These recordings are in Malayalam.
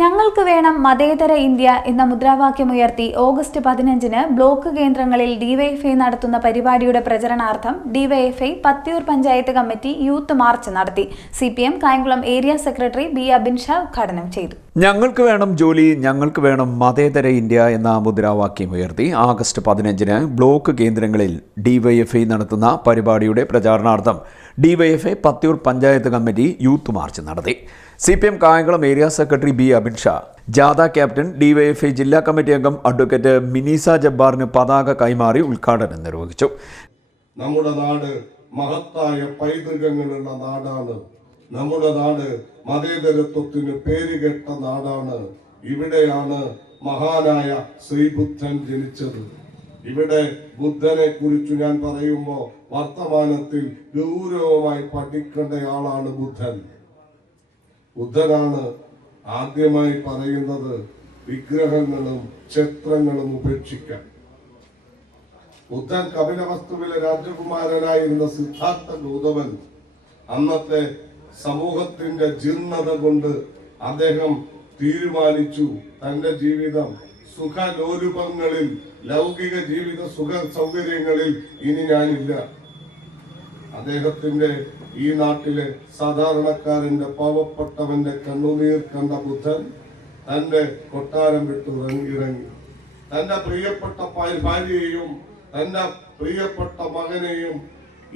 ഞങ്ങൾക്ക് വേണം മതേതര ഇന്ത്യ എന്ന മുദ്രാവാക്യമുയർത്തി ഓഗസ്റ്റ് 15-ന് ബ്ലോക്ക് കേന്ദ്രങ്ങളിൽ ഡിവൈഎഫ്ഐ നടത്തുന്ന പരിപാടിയുടെ പ്രചരണാർത്ഥം DYFI Pathiyoor panchayat committee youth march നടത്തി. CPM Kayamkulam area secretary B Abin Shah ഉദ്ഘാടനം ചെയ്തു. ഞങ്ങൾക്ക് വേണം ജോലി, ഞങ്ങൾക്ക് വേണം മതേതര ഇന്ത്യ എന്ന മുദ്രാവാക്യമുയർത്തി ആഗസ്റ്റ് 15-ന് ബ്ലോക്ക് കേന്ദ്രങ്ങളിൽ ഡിവൈഎഫ്ഐ നടത്തുന്ന പരിപാടിയുടെ പ്രചാരണാർത്ഥം DYFI Pathiyoor panchayat committee youth march നടത്തി. CPM Kayamkulam area secretary B Abin Shah, ജാഥ ക്യാപ്റ്റൻ ഡിവൈഎഫ്ഐ ജില്ലാ കമ്മിറ്റി അംഗം അഡ്വക്കേറ്റ് മിനീസ ജബ്ബാറിന് പതാക കൈമാറി ഉദ്ഘാടനം നിർവഹിച്ചു. നമ്മുടെ നാട് മഹത്തായ പൈതൃകങ്ങളുള്ള നാടാണ്. നമ്മുടെ നാട് മതേതരത്വത്തിന് പേരുകെട്ട നാടാണ്. ഇവിടെയാണ് മഹാനായ ശ്രീബുദ്ധൻ ജനിച്ചത്. ഇവിടെ ബുദ്ധനെ കുറിച്ച് ഞാൻ പറയുമ്പോൾ വർത്തമാനത്തിൽ ഗൗരവമായി പഠിക്കേണ്ടയാളാണ് ബുദ്ധൻ. ബുദ്ധനാണ് ആദ്യമായി പറയുന്നത് വിഗ്രഹങ്ങളും ക്ഷേത്രങ്ങളും ഉപേക്ഷിക്കാൻ. ബുദ്ധൻ കപിലവസ്തുവിലെ രാജകുമാരനായിരുന്ന സിദ്ധാർത്ഥ ഗൗതമൻ അന്നത്തെ സമൂഹത്തിന്റെ ജീർണത കൊണ്ട് അദ്ദേഹം തീരുമാനിച്ചു തന്റെ ജീവിതം സുഖലോലുപങ്ങളിൽ, ലൗകിക ജീവിത സുഖ സൗകര്യങ്ങളിൽ ഇനി ഞാനില്ല. അദ്ദേഹത്തിന്റെ ഈ നാട്ടിലെ സാധാരണക്കാരന്റെ പാവപ്പെട്ടവന്റെ കണ്ണുനീർ കണ്ട ബുദ്ധൻ തന്റെ കൊട്ടാരം വിട്ടു ഇറങ്ങി. തന്റെ പ്രിയപ്പെട്ട ഭാര്യയെയും തന്റെ പ്രിയപ്പെട്ട മകനെയും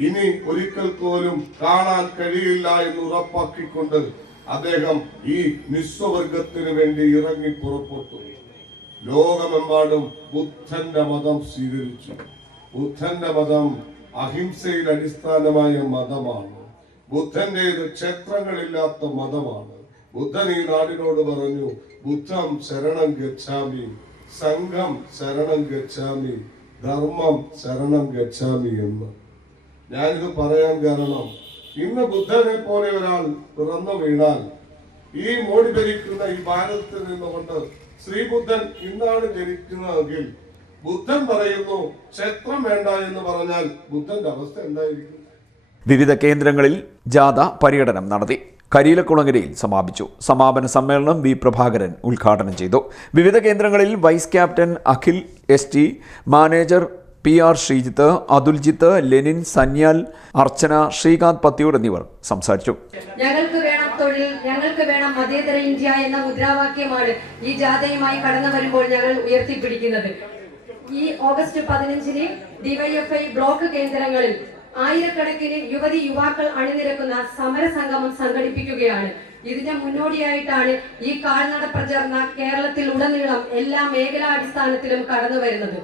ഇനി ഒരിക്കൽ പോലും കാണാൻ കഴിയില്ല എന്ന് ഉറപ്പാക്കിക്കൊണ്ട് അദ്ദേഹം ഈ നിസ്വവർഗത്തിന് വേണ്ടി ഇറങ്ങി പുറപ്പെട്ടു. ലോകമെമ്പാടും ബുദ്ധന്റെ മതം സ്വീകരിച്ചു. ബുദ്ധന്റെ മതം അഹിംസയിൽ അടിസ്ഥാനമായ മതമാണ്. ബുദ്ധന്റേത് ക്ഷേത്രങ്ങളില്ലാത്ത മതമാണ്. ബുദ്ധൻ ഈ നാടിനോട് പറഞ്ഞു, ബുദ്ധം ശരണം ഗച്ഛാമി, സംഘം ശരണം ഗച്ഛാമി, ധർമ്മം ശരണം ഗച്ഛാമി എന്ന്. ഞാനിത് പറയാൻ കാരണം, ഇന്ന് ബുദ്ധനെ പോലെ ഒരാൾ പിറന്നു വീണാൽ ഈ മോടി ഭരിക്കുന്ന ഈ ഭാരതത്തിൽ നിന്നുകൊണ്ട് ശ്രീബുദ്ധൻ ഇന്നാണ് ജനിക്കുന്നതെങ്കിൽ ബുദ്ധൻ പറയുന്നു ക്ഷേത്രം വേണ്ട എന്ന് പറഞ്ഞാൽ ബുദ്ധന്റെ അവസ്ഥ എന്തായിരിക്കും? വിവിധ കേന്ദ്രങ്ങളിൽ ജാഥ പര്യടനം നടത്തി. കരിയിലക്കുളങ്ങരയിൽ സമാപിച്ചു. സമാപന സമ്മേളനം വി പ്രഭാകരൻ ഉദ്ഘാടനം ചെയ്തു. വിവിധ കേന്ദ്രങ്ങളിൽ vice captain Akhil ST, manager PR Sreejith, Athuljith, Lenin, Sanyal, Archana, Sreekanth Pathiyoor എന്നിവർ സംസാരിച്ചു. ഞങ്ങൾക്ക് വേണം തൊഴിൽ, ഞങ്ങൾക്ക് വേണം മതേതര ഇന്ത്യ എന്ന മുദ്രാവാക്യമാണ് ഈ ജാഥയുമായി കടന്നു വരുമ്പോൾ ഞങ്ങൾ ഉയർത്തിപ്പിടിക്കുന്നത്. ഈ ഓഗസ്റ്റ് 15-ന് ഡിവൈഎഫ്ഐ ബ്ലോക്ക് കേന്ദ്രങ്ങളിൽ ആയിരക്കണക്കിന് യുവതി യുവാക്കൾ അണിനിരക്കുന്ന സമരസംഗമം സംഘടിപ്പിക്കുകയാണ്. ഇതിന്റെ മുന്നോടിയായിട്ടാണ് ഈ കാൽനട പ്രചരണ കേരളത്തിൽ ഉടനീളം എല്ലാ മേഖലാടിസ്ഥാനത്തിലും കടന്നു വരുന്നത്.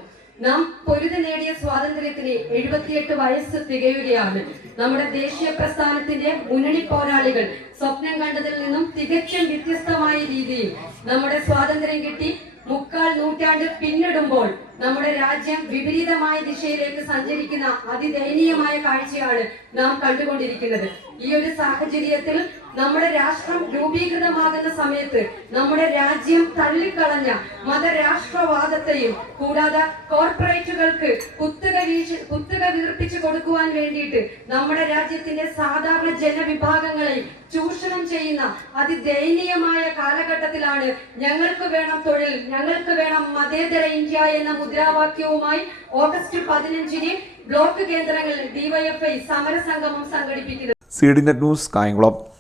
നാം പൊരുതി നേടിയ സ്വാതന്ത്ര്യത്തിന് 78 വയസ്സ് തികയുകയാണ്. നമ്മുടെ ദേശീയ പ്രസ്ഥാനത്തിന്റെ മുന്നണി പോരാളികൾ സ്വപ്നം കണ്ടതിൽ നിന്നും തികച്ചും വ്യത്യസ്തമായ രീതിയിൽ നമ്മുടെ സ്വാതന്ത്ര്യം കിട്ടി 3/4 നൂറ്റാണ്ട് പിന്നിടുമ്പോൾ നമ്മുടെ രാജ്യം വിപരീതമായ ദിശയിലേക്ക് സഞ്ചരിക്കുന്ന അതിദയനീയമായ കാഴ്ചയാണ് നാം കണ്ടുകൊണ്ടിരിക്കുന്നത്. ഈ ഒരു സാഹചര്യത്തിൽ നമ്മുടെ രാഷ്ട്രം രൂപീകൃതമാകുന്ന സമയത്ത് നമ്മുടെ രാജ്യം തള്ളിക്കളഞ്ഞ മതരാഷ്ട്രവാദത്തെയും കൂടാതെ കോർപ്പറേറ്റുകൾക്ക് കുത്തക വീർപ്പിച്ചു കൊടുക്കുവാൻ വേണ്ടിയിട്ട് നമ്മുടെ രാജ്യത്തിന്റെ സാധാരണ ജനവിഭാഗങ്ങളെയും ചൂഷണം ചെയ്യുന്ന അതിദയനീയമായ കാലഘട്ടത്തിലാണ് ഞങ്ങൾക്ക് വേണം തൊഴിൽ, ഞങ്ങൾക്ക് വേണം മതേതര ഇന്ത്യ എന്ന മുദ്രാവാക്യവുമായി ഓഗസ്റ്റ് 15-ന് ബ്ലോക്ക് കേന്ദ്രങ്ങളിൽ ഡിവൈഎഫ്ഐ സമരസംഗമം സംഘടിപ്പിക്കുന്നത്. CDNet news Kayamkulam.